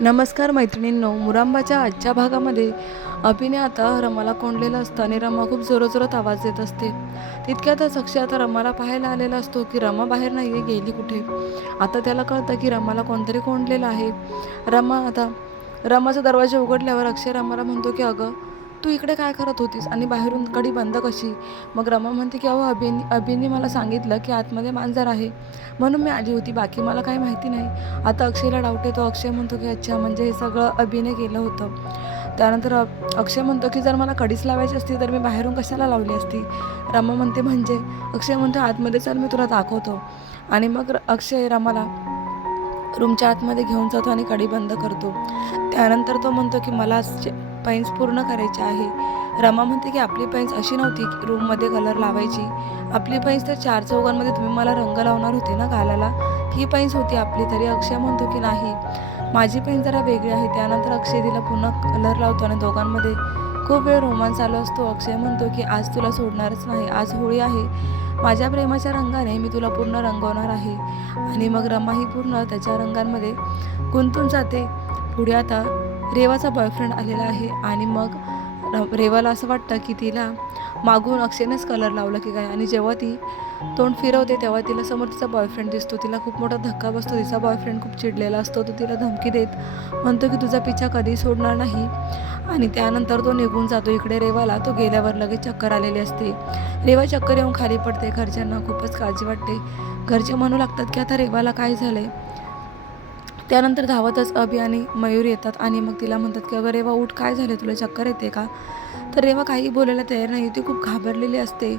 नमस्कार मैत्रिणींनो मुरांबाच्या आजच्या भागामध्ये अभिने आता रमाला कोंडलेलं असतं आणि रमा खूप जोरजोरात आवाज देत असते. तितक्यातच अक्षय आता रमाला पाहायला आलेला असतो की रमा बाहेर नाही आहे गेली कुठे? आता त्याला कळतं की रमाला कोणतरी कोंडलेलं आहे. रमा आता रमाचा दरवाजा उघडल्यावर अक्षय रमाला म्हणतो की अगं तू इकडे काय करत होतीस? आणि बाहेरून कडी बंद कशी? मग रमा म्हणते की अहो अभिनी अभिनी मला सांगितलं की आतमध्ये मांजर आहे. म्हणून मी आली होती. बाकी मला काही माहिती नाही. आता अक्षयला डाऊट येतो. अक्षय म्हणतो की अच्छा म्हणजे हे सगळं अभिने केलं होतं. त्यानंतर अक्षय म्हणतो की जर मला कडीच लावायची असती तर मी बाहेरून कशाला लावली असती? रमा म्हणते म्हणजे? अक्षय म्हणतो आतमध्ये चल मी तुला दाखवतो. आणि मग र- अक्षय रमाला रूमच्या आतमध्ये घेऊन जातो आणि कडी बंद करतो. त्यानंतर तो म्हणतो की मला पैंस पूर्ण करायची आहे. रमा म्हणते की आपली पैंस अशी नव्हती की रूममध्ये कलर लावायची. आपली पैंस तर चार चौघांमध्ये तुम्ही मला रंग लावणार होते ना गालाला ही पैंस होती आपली तरी अक्षय म्हणतो की नाही. माझी पैंस जरा वेगळी आहे त्यानंतर अक्षय तिला पुन्हा कलर लावतो आणि दोघांमध्ये. खूप वेळ रोमांस चालू असतो. अक्षय म्हणतो की आज तुला सोडणारच नाही आज होळी आहे. माझ्या प्रेमाच्या रंगाने मी तुला पूर्ण रंगवणार आहे. आणि मग रमा ही पूर्ण त्याच्या रंगांमध्ये गुंतून जाते. पुढे आता रेवाचा बॉयफ्रेंड आलेला आहे आणि मग रेवाला असं वाटतं की तिला मागून अक्षयनेच कलर लावला की काय? आणि जेव्हा ती तोंड फिरवते तेव्हा तिला समोर तिचा बॉयफ्रेंड दिसतो. तिला खूप मोठा धक्का बसतो. तिचा बॉयफ्रेंड खूप चिडलेला असतो. तो तिला धमकी देत म्हणतो की तुझा पिछा कधी सोडणार नाही. आणि त्यानंतर तो निघून जातो इकडे रेवाला. तो गेल्यावर लगेच चक्कर आलेली असते. रेवा चक्कर येऊन खाली पडते. घरच्यांना खूपच काळजी वाटते. घरचे म्हणू लागतात की आता रेवाला काय झालं आहे त्यानंतर धावतच अभि आणि मयूर येतात आणि मग तिला म्हणतात की अगं रेवा उठ. काय झालं तुला? चक्कर येते का? तर रेवा काही बोलायला तयार नाही. ती खूप घाबरलेली असते.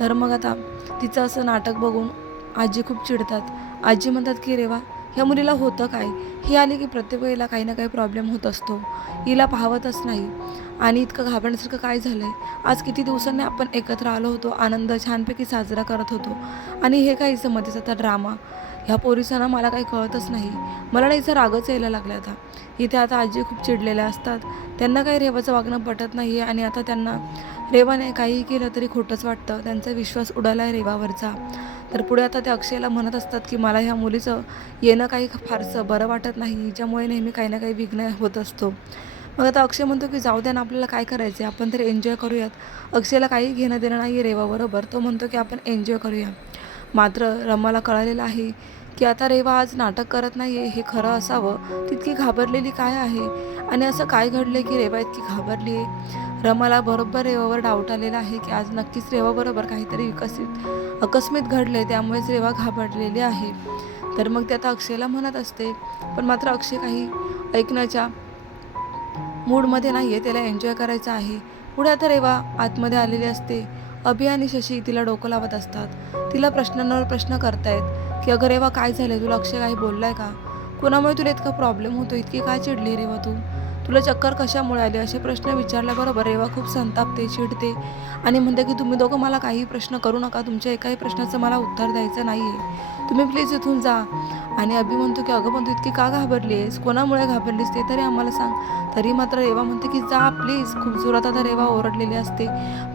तर मग आता तिचं असं नाटक बघून आजी खूप चिडतात. आजी म्हणतात की रेवा ह्या मुलीला होतं काय? ही आली की प्रत्येक वेळेला काही ना काही प्रॉब्लेम होत असतो. हिला पाहवतच नाही. आणि इतकं घाबरण्यासारखं काय झालं आहे आज किती दिवसांनी आपण एकत्र आलो होतो आनंद छानपैकी साजरा करत होतो. आणि हे काय हिचं आता? ड्रामा. ह्या पोलिसांना मला काही कळतच नाही. मला ना हिचा रागच यायला लागला आता इथे आता आजी खूप चिडलेल्या असतात. त्यांना काही रेवाचं वागणं पटत नाही आहे आणि आता त्यांना रेवाने काहीही केलं तरी खोटंच वाटतं. त्यांचा विश्वास उडाला आहे रेवावरचा. तर पुढे आता ते अक्षयला म्हणत असतात की मला ह्या मुलीचं येणं काही फारसं बरं वाटत नाही. हिच्यामुळे नेहमी काही ना काही विघ्न होत असतो. मग आता अक्षय म्हणतो की जाऊ द्या ना आपल्याला काय करायचं आहे आपण तर एन्जॉय करूयात. अक्षयला काही घेणं देणं नाही आहे रेवाबरोबर. तो म्हणतो की आपण एन्जॉय करूया. मात्र रमाला कळालेलं आहे की आता रेवा आज नाटक करत नाही आहे हे खरं असावं तितकी घाबरलेली काय आहे? आणि असं काय घडलं की रेवा इतकी घाबरली आहे? रमाला बरोबर रेवावर डाऊट आलेला आहे की आज नक्कीच रेवाबरोबर काहीतरी विकसित अकस्मित घडले त्यामुळेच रेवा घाबरलेली आहे. तर मग ते आता अक्षयला म्हणत असते पण मात्र अक्षय काही ऐकण्याच्या मूडमध्ये नाही आहे त्याला एन्जॉय करायचं आहे. पुढे आता रेवा आतमध्ये आलेली असते. अभि आणि शशी तिला डोकं लावत असतात. तिला प्रश्नांवर प्रश्न करतायत की अगं रेवा काय झालं तुला अक्षय काही बोललाय का? कुणामुळे तुला इतका प्रॉब्लेम होतो इतकी काय चिडली रेवा तू? तुला चक्कर कशामुळे आली? असे प्रश्न विचारल्याबरोबर रेवा खूप संतापते चिडते आणि म्हणते की तुम्ही दोघं मला काही प्रश्न करू नका. तुमच्या एकाही प्रश्नाचं मला उत्तर द्यायचं नाही आहे तुम्ही प्लीज इथून जा. आणि अभि म्हणतो की अगं पण तू इतकी का घाबरली आहेस कोणामुळे घाबरलीस ते तरी आम्हाला सांग. तरी मात्र रेवा म्हणते की जा प्लीज खूप जोरात आता रेवा ओरडलेली असते.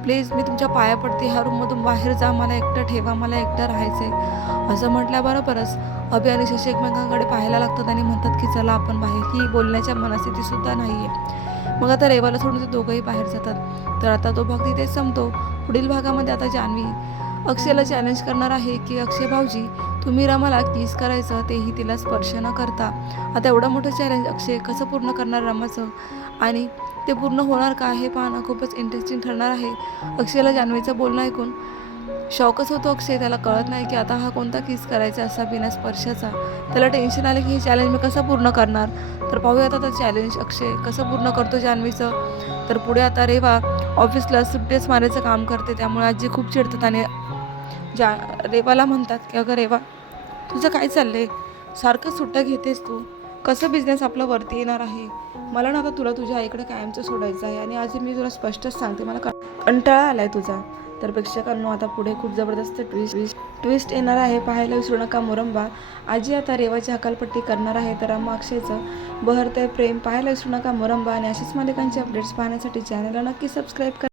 प्लीज मी तुमच्या पाया पडते. ह्या रूममधून बाहेर जा. मला एकटं ठेवा. मला एकटं राहायचं आहे असं म्हटल्याबरोबरच अभि आणि शशी एकमेकांकडे पाहायला लागतात आणि म्हणतात की चला आपण बाहेर. ही बोलण्याच्या मनस्थितीसुद्धा नाही आहे मग आता रेवाला सोडून ते दोघंही बाहेर जातात. तर आता तो भाग तिथे संपतो. पुढील भागामध्ये आता जान्हवी अक्षयला चॅलेंज करणार आहे की अक्षय भाऊजी तुम्ही रमाला किस करायचं तेही तिला स्पर्श न करता. आता एवढं मोठं चॅलेंज अक्षय कसं पूर्ण करणार रमाचं? आणि ते पूर्ण होणार का हे पाहणं खूपच इंटरेस्टिंग ठरणार आहे. अक्षयला जान्हवीचं बोलणं ऐकून शॉकच होतो अक्षय त्याला कळत नाही की आता हा कोणता किस करायचा असा बिना स्पर्शाचा. त्याला टेन्शन आलं की हे चॅलेंज मी कसं पूर्ण करणार? तर पाहूया आता चॅलेंज अक्षय कसं पूर्ण करतो जान्हवीचं? तर पुढे आता रेवा ऑफिसला सुट्टेच मारायचं काम करते त्यामुळे आजी खूप चिडतात आणि जा रेवाला म्हणतात की अगं रेवा तुझं काय चाललं आहे सारखं सुट्ट्या घेतेस तू. कसं बिझनेस आपलं वरती येणार आहे? मला ना आता तुला तुझ्या आईकडे कायमचं सोडायचं आहे आणि आज मी तुला स्पष्टच सांगते. मला कंटाळा आला आहे तुझा. तर प्रेक्षकांनो आता पुढे खूप जबरदस्त ट्विस्ट ट्विस्ट ट्विस्ट येणार आहे. पाहायला विसरू नका मोरंबा. आजी आता रेवाची हकालपट्टी करणार आहे. तर अम्मा अक्षयचं बहरतंय प्रेम. पाहायला विसरू नका मोरंबा. आणि अशीच मालिकांचे अपडेट्स पाहण्यासाठी चॅनलला नक्की सबस्क्राईब करा.